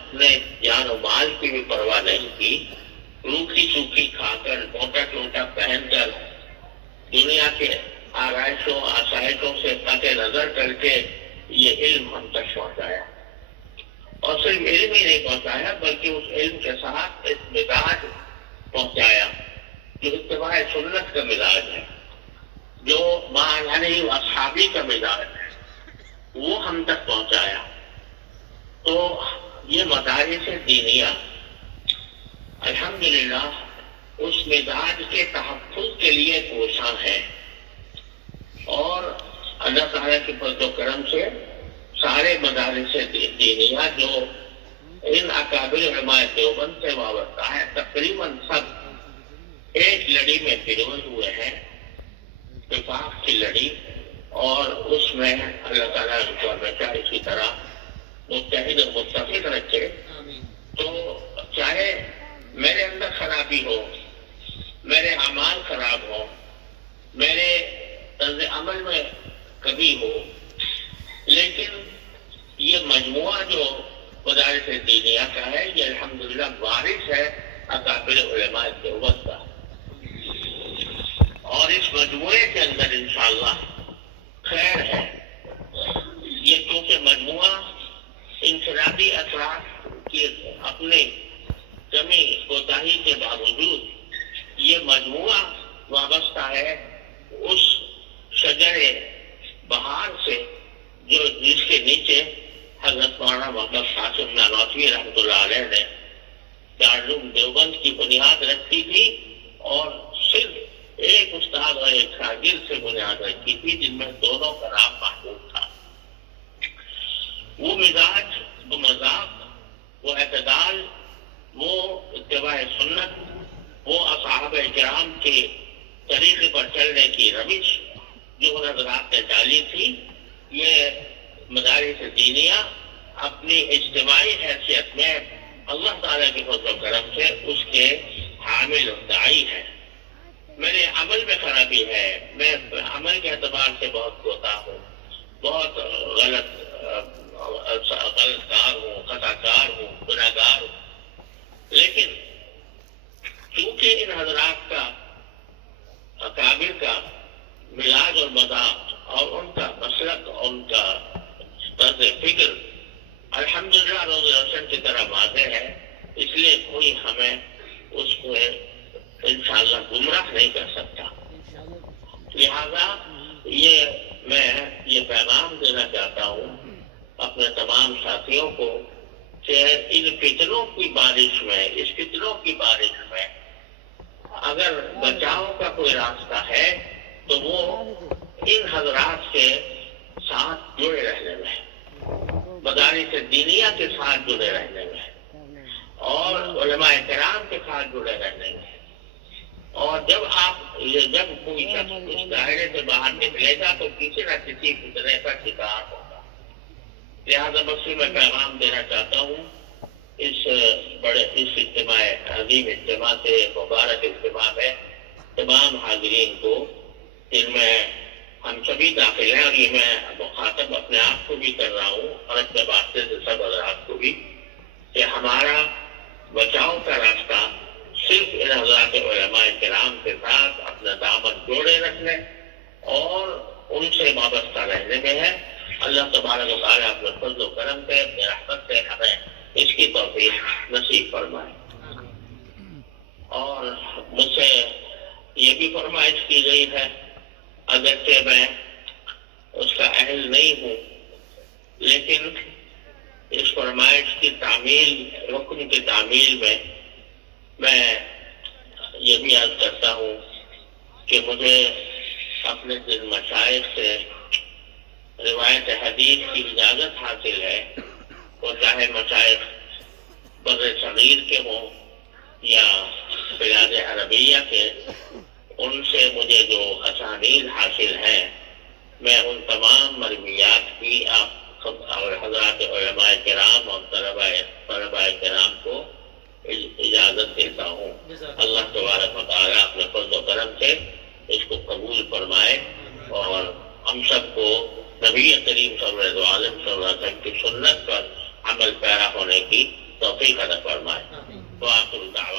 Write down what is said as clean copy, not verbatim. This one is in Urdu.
اپنے جان و مال کی بھی پرواہ نہیں کی، روکھی سوکھی کھا کر موٹا ٹوٹا پہن کر دنیا کے آرائشوں آسائشوں سے قطع نظر کر کے یہ علم ہم تک پہنچایا، اور صرف علم ہی نہیں پہنچایا بلکہ اس علم کے ساتھ ایک مزاج پہنچایا جو اتباع سنت کا مزاج ہے، جو معنی و اصحابی کا مزاج ہے، وہ ہم تک پہنچایا۔ تو یہ مدارس دینیہ الحمدللہ اس مزاج کے تحفظ کے لیے کوشاں ہے، اور اللہ تعالیٰ کے فضل و کرم سے سارے مدارس دینیہ جو ان اکابر علماء دیوبند سے وابستہ ہے تقریباً سب ایک لڑی میں پروے ہوئے ہیں، وفاق کی لڑی، اور اس میں اللہ تعالیٰ ان کو ہمیشہ اسی طرح متحد اور متفق رکھے۔ تو چاہے میرے اندر خرابی ہو، میرے اعمال خراب ہو، میرے طرز عمل میں کمی ہو، لیکن یہ مجموعہ جو مدارس دینیہ کا ہے یہ الحمدللہ وارث ہے اکابر علماء دیوبند کا، اور اس مجموعے کے اندر انشاءاللہ خیر ہے۔ یہ کیونکہ مجموعہ انفرادی اثرات کی اپنی کمی کوتاہی کے باوجود یہ مجموعہ وابستہ ہے اس شجر بہار سے جو جس کے نیچے حضرت مولانا محمد قاسم نانوتوی رحمۃ اللہ علیہ نے دارالعلوم دیوبند کی بنیاد رکھی تھی، اور صرف ایک استاد اور ایک شاگرد سے بنیاد رکھی تھی جن میں دونوں کا نام محمود تھا۔ وہ مزاج، وہ مذاق، وہ اعتدال، وہ اتباع سنت، وہ اصحاب کرام کے طریقے پر چلنے کی روش جو حضرات نے ڈالی تھی، یہ مدارس دینیہ اپنی اجتماعی حیثیت میں اللہ تعالیٰ کے فضل و کرم سے اس کے حامل و داعی ہے۔ میرے عمل میں خرابی ہے، میں عمل کے اعتبار سے بہت کوتاہ ہوں، بہت غلط کار ہوں، خطا کار ہوں، گناہ گار ہوں، لیکن چونکہ ان حضرات کا اکابر کا مزاج اور مذاق اور ان کا مسلک اور ان کا طرز فکر الحمدللہ روز روشن کی طرح واضح ہے، اس لیے کوئی ہمیں اس کو انشاءاللہ گمراہ نہیں کر سکتا۔ لہذا میں یہ پیغام دینا چاہتا ہوں اپنے تمام ساتھیوں کو کہ ان فتنوں کی بارش میں، اس فتنوں کی بارش میں اگر بچاؤ کا کوئی راستہ ہے تو وہ ان حضرات کے ساتھ جڑے رہنے میں، مدارس دینیہ کے ساتھ جڑے رہنے میں، اور علماء کرام کے ساتھ جڑے رہنے میں، اور جب کوئی شخص اس دائرے سے باہر نکلے گا تو کسی نہ کسی فتنے کا شکار ہوگا۔ لہٰذا بس میں پیغام دینا چاہتا ہوں اس اجتماع عظیم اجتماع سے، مبارک اجتماع میں تمام حاضرین کو، جن میں ہم سبھی داخل ہیں، اور یہ میں مخاطب اپنے آپ کو بھی کر رہا ہوں اور اپنے واسطے سے سب حضرات کو بھی، کہ ہمارا بچاؤ کا راستہ صرف ان حضرات علماء کرام کے ساتھ اپنا دامن جوڑے رکھنے اور ان سے وابستہ رہنے میں ہے۔ اللہ تبارک و تعالیٰ اپنے فضل و کرم سے، اپنے رحمت سے ہمیں اس کی توفیق نصیب فرمائے۔ اور مجھ سے یہ بھی فرمائش کی گئی ہے، اگرچہ میں اس کا اہل نہیں ہوں، لیکن اس فرمائش کی تعمیل، رکن کی تعمیل میں یہ بھی عرض کرتا ہوں کہ مجھے اپنے دل مشائخ سے روایت حدیث کی اجازت حاصل ہے، اور چاہے مشائخ بر صغیر کے ہوں یا بلاد عربیہ کے، ان سے مجھے جو اسانید حاصل ہیں میں ان تمام مرویات کی آپ اور حضرات علماء کرام اور طلباء کرام کو اجازت دیتا ہوں۔ اللہ تبارک و تعالیٰ اپنے فضل و کرم سے اس کو قبول فرمائے، اور ہم سب کو نبی کریم صلی اللہ علیہ وسلم کی سنت پر عمل پیرا ہونے کی توفیق عطا فرمائے. وآخر دعوانا